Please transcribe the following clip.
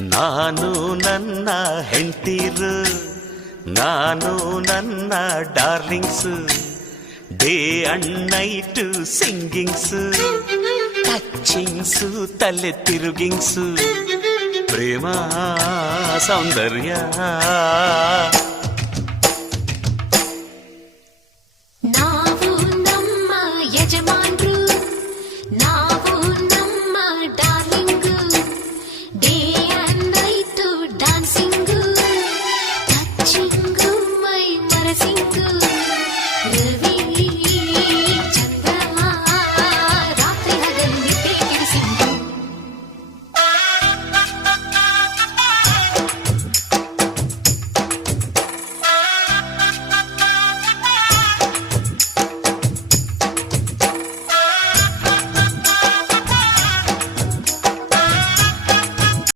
ನಾನು ನನ್ನ ಹೆಂಡತಿರು, ನಾನು ನನ್ನ darlings, day and night singings, ಟಚಿಂಗ್ಸು ತಲೆ ತಿರುಗಿಂಗ್ಸು, ಪ್ರೇಮ ಸೌಂದರ್ಯ